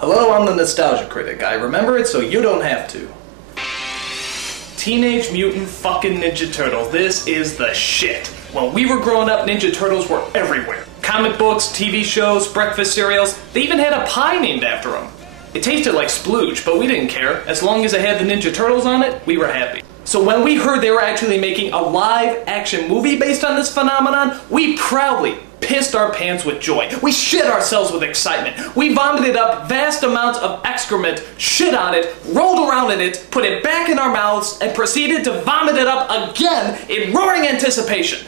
Hello, I'm the Nostalgia Critic. I remember it so you don't have to. Teenage Mutant fucking Ninja Turtles. This is the shit. When we were growing up, Ninja Turtles were everywhere. Comic books, TV shows, breakfast cereals. They even had a pie named after them. It tasted like splooge, but we didn't care. As long as it had the Ninja Turtles on it, we were happy. So when we heard they were actually making a live-action movie based on this phenomenon, we proudly pissed our pants with joy. We shit ourselves with excitement. We vomited up vast amounts of excrement, shit on it, rolled around in it, put it back in our mouths, and proceeded to vomit it up again in roaring anticipation.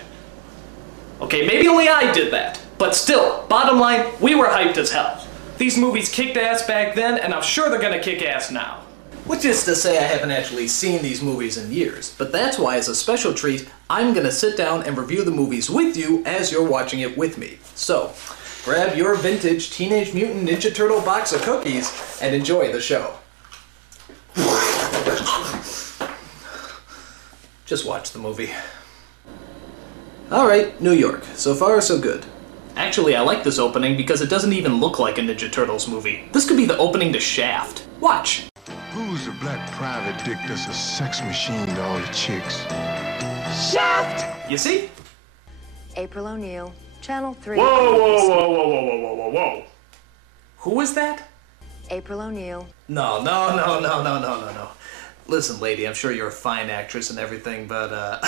Okay, maybe only I did that, but still, bottom line, we were hyped as hell. These movies kicked ass back then, and I'm sure they're gonna kick ass now. Which is to say I haven't actually seen these movies in years, but that's why as a special treat, I'm gonna sit down and review the movies with you as you're watching it with me. So, grab your vintage Teenage Mutant Ninja Turtle box of cookies and enjoy the show. Just watch the movie. Alright, New York. So far, so good. Actually, I like this opening because it doesn't even look like a Ninja Turtles movie. This could be the opening to Shaft. Watch. Who's the black private dick that's a sex machine to all the chicks? Shaft! You see? April O'Neil, Channel 3. Whoa, whoa, whoa, whoa, whoa, whoa, whoa, whoa, whoa. Who is that? April O'Neil. No. Listen, lady, I'm sure you're a fine actress and everything, but,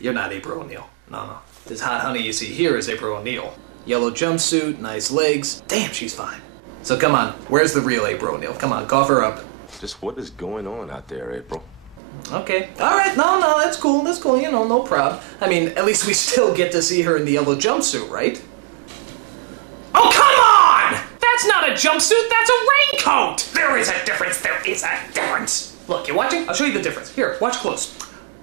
you're not April O'Neil. No. This hot honey you see here is April O'Neil. Yellow jumpsuit, nice legs. Damn, she's fine. So come on, where's the real April O'Neil? Come on, cough her up. Just what is going on out there, April? Okay. Alright, no, that's cool, you know, no problem. I mean, at least we still get to see her in the yellow jumpsuit, right? Oh, come on! That's not a jumpsuit, that's a raincoat! There is a difference. Look, you watching? I'll show you the difference. Here, watch close.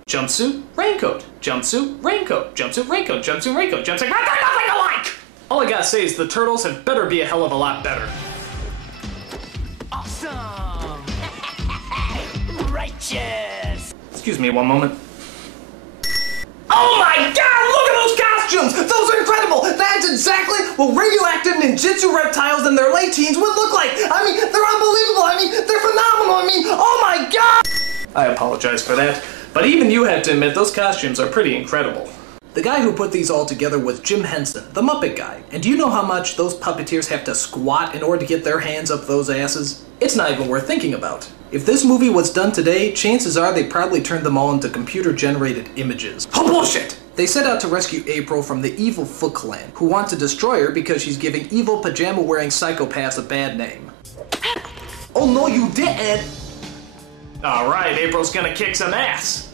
Jumpsuit, raincoat. Jumpsuit, raincoat. Jumpsuit, raincoat. Jumpsuit, raincoat. Jumpsuit, raincoat. They're nothing alike! All I gotta say is the Turtles had better be a hell of a lot better. Awesome! Righteous! Excuse me one moment. Oh my god, look at those costumes! Those are incredible! That's exactly what radioactive ninjutsu reptiles in their late teens would look like! I mean, they're unbelievable! I mean, they're phenomenal! I mean, oh my god! I apologize for that, but even you have to admit those costumes are pretty incredible. The guy who put these all together was Jim Henson, the Muppet guy. And do you know how much those puppeteers have to squat in order to get their hands up those asses? It's not even worth thinking about. If this movie was done today, chances are they probably turned them all into computer-generated images. Oh, bullshit! They set out to rescue April from the evil Foot Clan, who want to destroy her because she's giving evil pajama-wearing psychopaths a bad name. Oh no, you didn't! Alright, April's gonna kick some ass.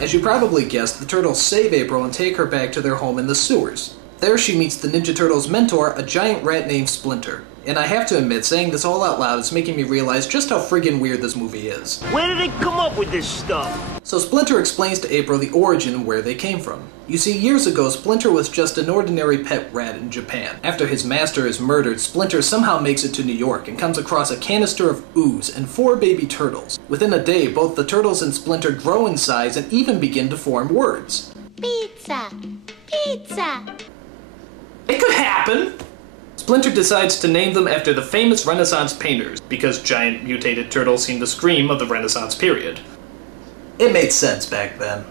As you probably guessed, the Turtles save April and take her back to their home in the sewers. There she meets the Ninja Turtles' mentor, a giant rat named Splinter. And I have to admit, saying this all out loud is making me realize just how friggin' weird this movie is. Where did they come up with this stuff? So Splinter explains to April the origin and where they came from. You see, years ago, Splinter was just an ordinary pet rat in Japan. After his master is murdered, Splinter somehow makes it to New York and comes across a canister of ooze and 4 baby turtles. Within a day, both the turtles and Splinter grow in size and even begin to form words. Pizza! Pizza! It could happen! Splinter decides to name them after the famous Renaissance painters, because giant mutated turtles seem to scream of the Renaissance period. It made sense back then.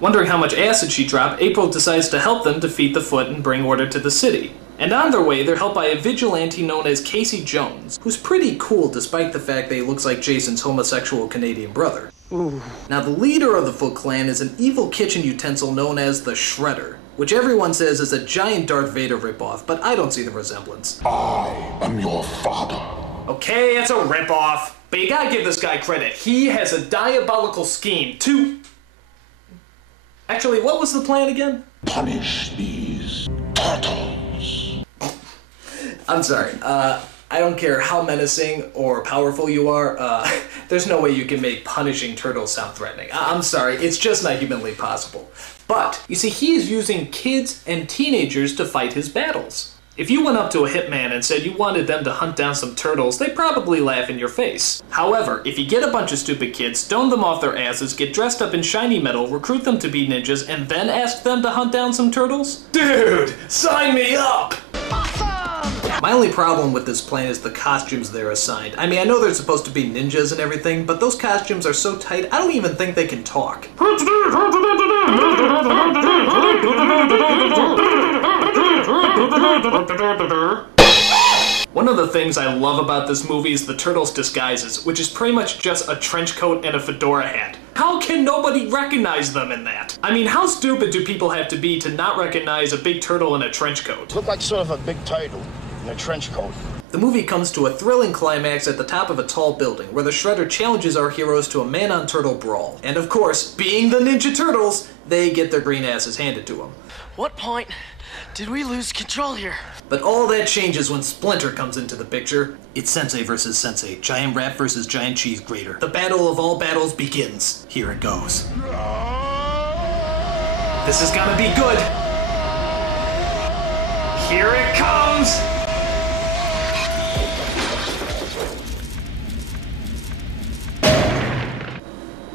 Wondering how much acid she dropped, April decides to help them defeat the Foot and bring order to the city. And on their way, they're helped by a vigilante known as Casey Jones, who's pretty cool despite the fact that he looks like Jason's homosexual Canadian brother. Ooh. Now, the leader of the Foot Clan is an evil kitchen utensil known as the Shredder, which everyone says is a giant Darth Vader ripoff, but I don't see the resemblance. I am your father. Okay, it's a ripoff, but you gotta give this guy credit. He has a diabolical scheme to... Actually, what was the plan again? Punish these turtles. I'm sorry, I don't care how menacing or powerful you are, there's no way you can make punishing turtles sound threatening. I'm sorry, it's just not humanly possible. But, you see, he is using kids and teenagers to fight his battles. If you went up to a hitman and said you wanted them to hunt down some turtles, they'd probably laugh in your face. However, if you get a bunch of stupid kids, stone them off their asses, get dressed up in shiny metal, recruit them to be ninjas, and then ask them to hunt down some turtles? Dude, sign me up! Awesome! My only problem with this plan is the costumes they're assigned. I mean, I know they're supposed to be ninjas and everything, but those costumes are so tight, I don't even think they can talk. One of the things I love about this movie is the Turtles' disguises, which is pretty much just a trench coat and a fedora hat. How can nobody recognize them in that? I mean, how stupid do people have to be to not recognize a big turtle in a trench coat? Look like sort of a big turtle in a trench coat. The movie comes to a thrilling climax at the top of a tall building, where the Shredder challenges our heroes to a man-on-turtle brawl. And of course, being the Ninja Turtles, they get their green asses handed to them. What point did we lose control here? But all that changes when Splinter comes into the picture. It's Sensei versus Sensei, giant rat versus giant cheese grater. The battle of all battles begins. Here it goes. This is gonna be good. Here it comes!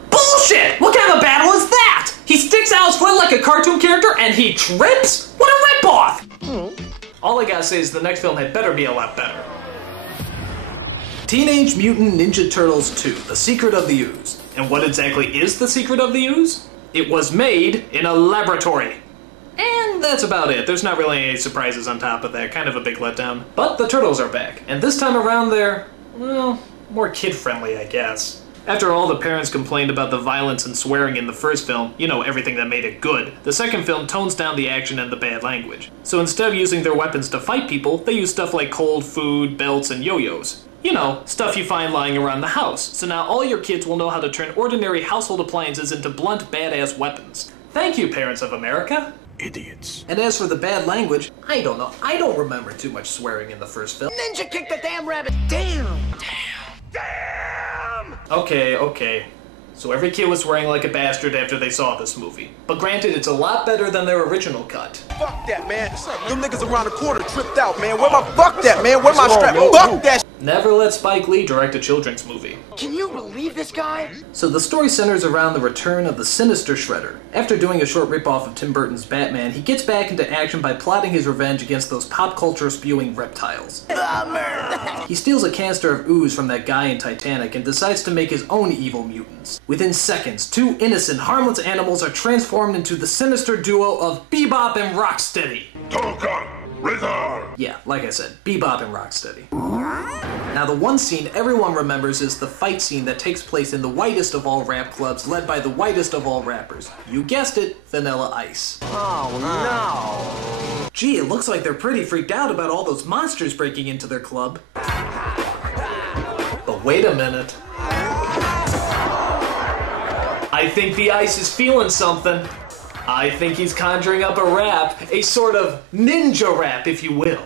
Bullshit! What kind of battle is that? He sticks out his foot like a cartoon character and he trips? What a ripoff! All I gotta say is the next film had better be a lot better. Teenage Mutant Ninja Turtles 2, The Secret of the Ooze. And what exactly is The Secret of the Ooze? It was made in a laboratory. And that's about it. There's not really any surprises on top of that. Kind of a big letdown. But the Turtles are back. And this time around they're, well, more kid-friendly, I guess. After all the parents complained about the violence and swearing in the first film, you know, everything that made it good, the second film tones down the action and the bad language. So instead of using their weapons to fight people, they use stuff like cold food, belts, and yo-yos. You know, stuff you find lying around the house. So now all your kids will know how to turn ordinary household appliances into blunt, badass weapons. Thank you, parents of America. Idiots. And as for the bad language, I don't know. I don't remember too much swearing in the first film. Ninja kicked the damn rabbit. Damn. Okay. So every kid was swearing like a bastard after they saw this movie. But granted, it's a lot better than their original cut. Fuck that, man. Them niggas around the corner tripped out, man. Where my fuck that, man? Where my strap? Fuck that. Never let Spike Lee direct a children's movie. Can you believe this guy? So the story centers around the return of the sinister Shredder. After doing a short ripoff of Tim Burton's Batman, he gets back into action by plotting his revenge against those pop culture spewing reptiles. He steals a canister of ooze from that guy in Titanic and decides to make his own evil mutants. Within seconds, two innocent, harmless animals are transformed into the sinister duo of Bebop and Rocksteady. Yeah, like I said, Bebop and Rocksteady. Now the one scene everyone remembers is the fight scene that takes place in the whitest of all rap clubs led by the whitest of all rappers. You guessed it, Vanilla Ice. Oh no. Gee, it looks like they're pretty freaked out about all those monsters breaking into their club. But wait a minute. I think the Ice is feeling something. I think he's conjuring up a rap, a sort of ninja rap, if you will.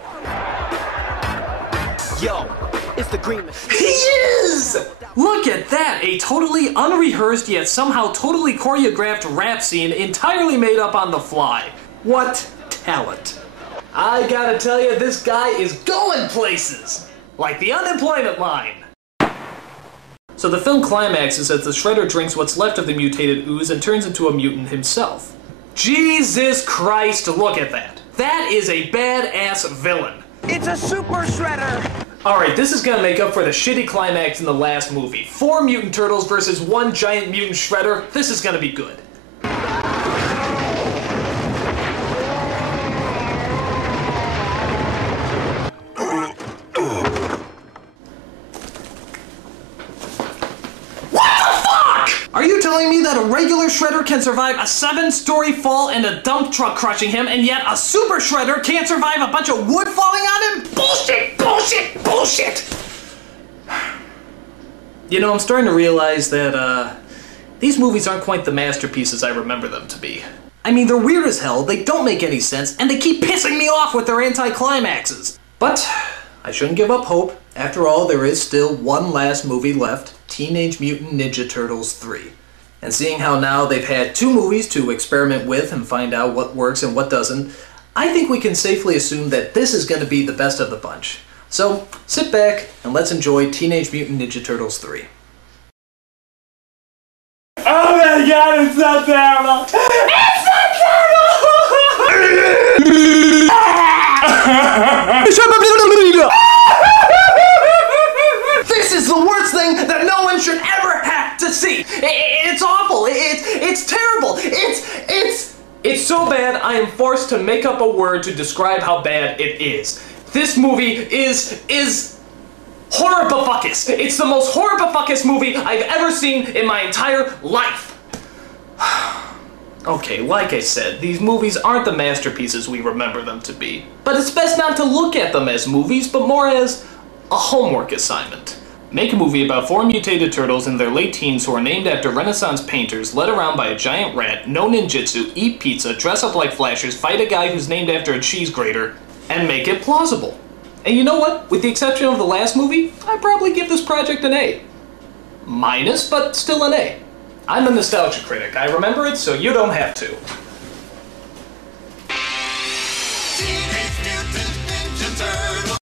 Yo, it's the Green Machine. He is! Look at that, a totally unrehearsed yet somehow totally choreographed rap scene entirely made up on the fly. What talent. I gotta tell you, this guy is going places! Like the unemployment line. So the film climaxes as the Shredder drinks what's left of the mutated ooze and turns into a mutant himself. Jesus Christ, look at that. That is a badass villain. It's a super shredder. Alright, this is gonna make up for the shitty climax in the last movie. 4 mutant turtles versus 1 giant mutant shredder. This is gonna be good. Are you telling me that a regular shredder can survive a 7-story fall and a dump truck crushing him, and yet a super shredder can't survive a bunch of wood falling on him? Bullshit! Bullshit! Bullshit! You know, I'm starting to realize that, these movies aren't quite the masterpieces I remember them to be. I mean, they're weird as hell, they don't make any sense, and they keep pissing me off with their anti-climaxes. But I shouldn't give up hope. After all, there is still one last movie left, Teenage Mutant Ninja Turtles 3. And seeing how now they've had 2 movies to experiment with and find out what works and what doesn't, I think we can safely assume that this is going to be the best of the bunch. So, sit back and let's enjoy Teenage Mutant Ninja Turtles 3. Oh my god, it's so terrible! It's so terrible! bad, I am forced to make up a word to describe how bad it is. This movie is horribifuckus. It's the most horribifuckus movie I've ever seen in my entire life. Okay, like I said, these movies aren't the masterpieces we remember them to be. But it's best not to look at them as movies, but more as a homework assignment. Make a movie about 4 mutated turtles in their late teens who are named after Renaissance painters, led around by a giant rat, know ninjutsu, eat pizza, dress up like flashers, fight a guy who's named after a cheese grater, and make it plausible. And you know what? With the exception of the last movie, I'd probably give this project an A. Minus, but still an A. I'm a nostalgia critic. I remember it, so you don't have to.